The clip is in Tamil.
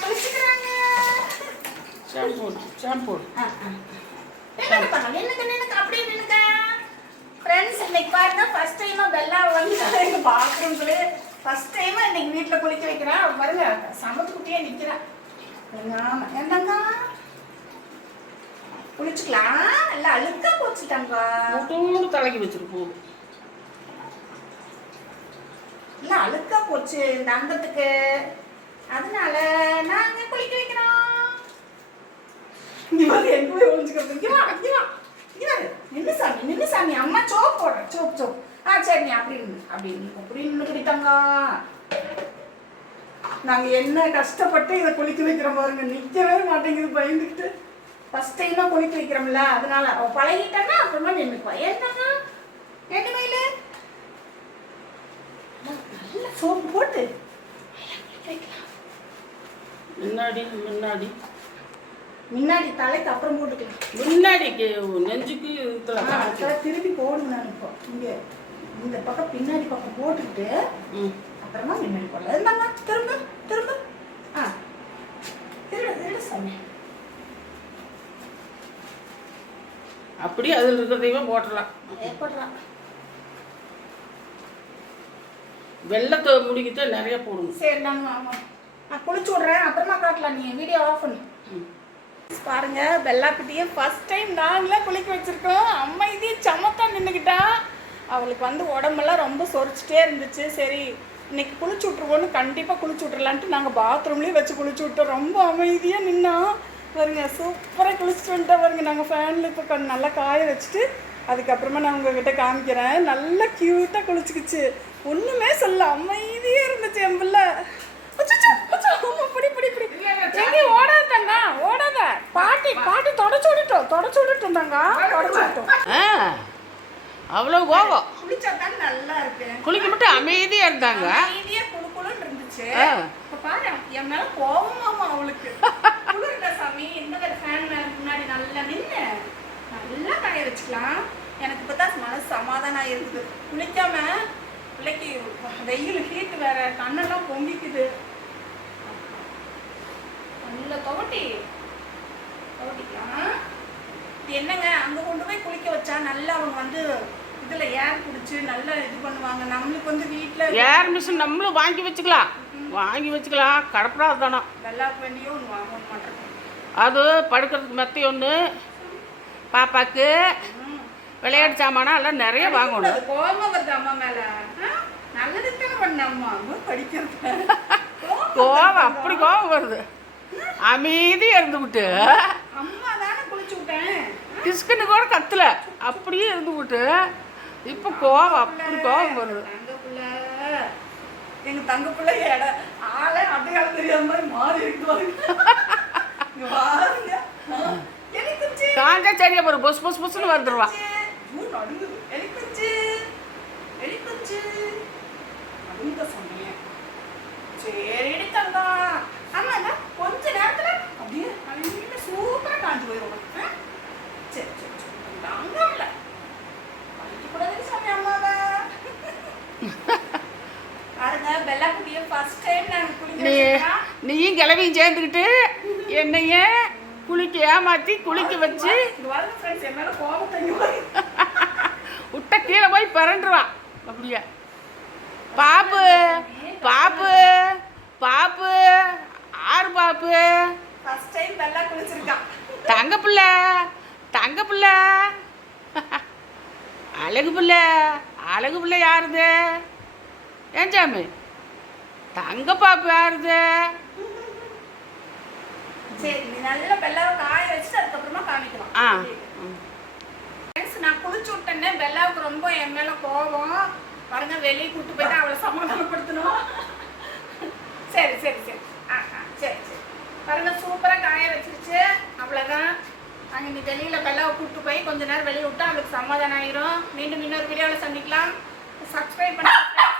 குளிச்சுக்கிறாங்க ஷாம்பு ஷாம்பு அப்படியே இன்னைக்கு பாருங்க time ஆ பெல்லா வந்து எங்க first time ஆ இன்னைக்கு வீட்ல குளிக்க வைக்கிறா. பாருங்க, சமத்துக்குட்டியே நிக்கிறா. ஆமா, என்னங்க? குளிச்சுக்கலாம். இல்ல அழுக்கா போச்சுட்டாங்க. மூட்டோடு தலைக்கு வச்சிரு போதும் இல்ல அழுக்கா போச்சு இந்த அங்கத்துக்கு. அதனால நாங்க குளிக்க வைக்கிறோம். இங்க வந்து எங்க போய் ஒளிஞ்சுக்கிறது. இங்க வா வா. நின்னு சாமி நின்னு சாமி. அம்மா சோப் போடுறேன் சோப் சோப். ஆ சரி நீ அப்படின்னு அப்படின்னு அப்படின்னு குடித்தாங்க நாங்க என்ன கஷ்டப்பட்டு இதை குளிக்க வைக்கிறோம் பாருங்க. நிக்கவே மாட்டேங்குது பயந்துக்கிட்டு. ஃபஸ்ட் டைமா குளிக்க வைக்கிறோம்ல அதனால அவ பழகிட்டான்னா அப்புறமா நின்னுக்குவா. என்னங்க என்ன மயில? நல்ல சோப்பு போட்டு. வைக்கலாம். முன்னாடி முன்னாடி. முன்னாடி தலைக்கு அப்புறம் போட்டுக்கலாம். முன்னாடி நெஞ்சுக்கு இதுல திருப்பி போடுங்க நான் இப்போ. இங்க இந்த பக்கம் பின்னாடி பக்கம் போட்டுக்கிட்டு ம். அப்புறமா முன்னாடி போடலாம். இருந்தாங்க திரும்ப திரும்ப. ஆ திருட திருட சாமி. அப்படியே அதில் இருக்கிறதையுமே போட்டுடலாம். ஏற்படலாம் வெள்ளத்தை முடிக்கிட்டு நிறைய போடணும் சரி நாங்க ஆமா. நான் குளிச்சு விட்றேன். அப்புறமா காட்டலாம் நீ. வீடியோ ஆஃப் பண்ணு. பாருங்க பெல்லாக்குட்டியை ஃபர்ஸ்ட் டைம் நாங்களே குளிக்க வச்சிருக்கோம். அம்மா இதே சமத்தா நின்றுக்கிட்டா அவளுக்கு வந்து உடம்பெல்லாம் ரொம்ப சொரிச்சிட்டே இருந்துச்சு. சரி இன்னைக்கு குளிச்சு விட்ருவோன்னு கண்டிப்பாக குளிச்சு விட்றலான்ட்டு நாங்கள் பாத்ரூம்லேயே வச்சு குளிச்சு விட்டோம். ரொம்ப அமைதியாக நின்னா. பாருங்க சூப்பராக குளிச்சுட்டு வந்துட்டா பாருங்க. நாங்கள் ஃபேனில் இப்போ கொஞ்சம் நல்லா காய வச்சுட்டு அதுக்கப்புறமா நான் உங்ககிட்ட காமிக்கிறேன். நல்லா க்யூட்டாக குளிச்சுக்கிச்சு. ஒன்றுமே சொல்ல அமைதியாக இருந்துச்சு என் பிள்ளை. அச்சச்சோ, அச்சோ, அம்மா, பிடி, பிடி, பிடி. எங்கேயும் ஓடாதங்க, ஓடாத. பாட்டி பாட்டி தொடச்சு விட்டுட்டோம் தொடச்சு விட்டுட்டோம் தங்க தொடச்சு விட்டோம் ஆ அவ்வளோ கோபம் குளிச்சாதான் நல்லா இருக்கு. குளிக்க மட்டும் அமைதியாக இருந்தாங்க. அமைதியா குளு குளுன்னு இருந்துச்சு. ஆ. இப்ப பாரு என் மேல கோவமாமா அவளுக்கு. குளிர்ல சாமி இந்த மாதிரி ஃபேன் மேல முன்னாடி நல்லா நின்னு நல்லா காய வச்சுக்கலாம். எனக்கு இப்பதான் மனசு சமாதானம் இருக்குது குளிக்காம பிள்ளைக்கு வெயில் ஹீட் வேற கண்ணெல்லாம் பொங்கிக்குது. நல்ல துவட்டி. துவட்டிக்கலாம் இது என்னங்க? அங்க கொண்டு போய் குளிக்க வச்சா நல்லா அவங்க வந்து இதுல ஏர் குடிச்சு நல்லா இது பண்ணுவாங்க. நம்மளுக்கு வந்து வீட்ல ஏர் மிஷின் நம்மளும் வாங்கி வச்சுக்கலாம். வாங்கி வச்சுக்கலாம். கடப்படாது தானே நல்லா வேண்டியோ ஒன்று மாட்டேன் அது படுக்கிறதுக்கு மெத்தை ஒன்று பாப்பாக்கு. விளையாட்டு சாமானா எல்லாம் நிறைய வாங்கணும். கோபம் வருது அம்மா மேல? ஆ? நல்லதுக்கு தானே பண்ண அம்மா? அம்மா படிக்கிறது கோவம் அப்படி கோவம் வருது. அமைதியாக இருந்துவிட்டு அம்மா தானே குளிச்சு விட்டேன். கிஸ்கன்னு கூட கத்தல. அப்படியே இருந்துவிட்டு இப்போ கோவம் அப்படி கோவம் வருது. எங்க தங்க புள்ள ஆளே தெரியாத மாதிரி மாறி எலிக்குச்சி காஞ்சா சரியா போகிற பொஸ் பொஸ் பொஸ்ன்னு வந்துடுவா ஊ நடுங்குது எலிக்குச்சி எலிக்குச்சி நடுங்க சொன்னேன் சரி தங்கம் ஆமா என்ன? கொஞ்ச நேரத்துல? அப்படியே நல்லா சூப்பரா காஞ்சு போயிடும்? சரி சரி சரி. தாங்க இல்லை கூடாது சாமி அம்மாவை. பாருங்க ஃபர்ஸ்ட் டைம் நாங்க குளிக்க நீ வச்சிருக்கோம். நீயும் கிளவியும் சேர்ந்துக்கிட்டு என்னைய குளிக்க ஏமாற்றி குளிக்க வச்சு பாருங்க ஃப்ரெண்ட்ஸ் என் மேல கோபத்தை பிறண்டுருவான் அப்படியே. பாப்பு பாப்பு பாப்பு ஆறு பாப்பு. ஃபர்ஸ்ட் டைம் பெல்லா குளிச்சிருக்கான். தங்க பிள்ளை தங்க பிள்ளை. அழகு பிள்ளை அழகு பிள்ளை யாருது? ஏன் சாமி? தங்க பாப்பு யாருது? சரி நல்ல பெல்லாவை காய வச்சுட்டு அதுக்கப்புறமா காமிக்கலாம். ஆ Friends, நான் குளிச்சு விட்டேன்னே பெல்லாவுக்கு ரொம்ப என் மேல கோபம். பாருங்க வெளியே கூட்டு போயிட்டு அவளை சமாதானப்படுத்தணும். சரி சரி சரி. ஆ ஆ சரி சரி. பாருங்க சூப்பரா காய வச்சிருச்சு. அவ்வளவுதான். நாங்கள் இந்த வெளியில பெல்லாவை கூட்டு போய் கொஞ்ச நேரம் வெளியே விட்டா அவளுக்கு சமாதானம் ஆயிரும். மீண்டும் இன்னொரு வீடியோவில் சந்திக்கலாம். சப்ஸ்கிரைப் பண்ணுங்க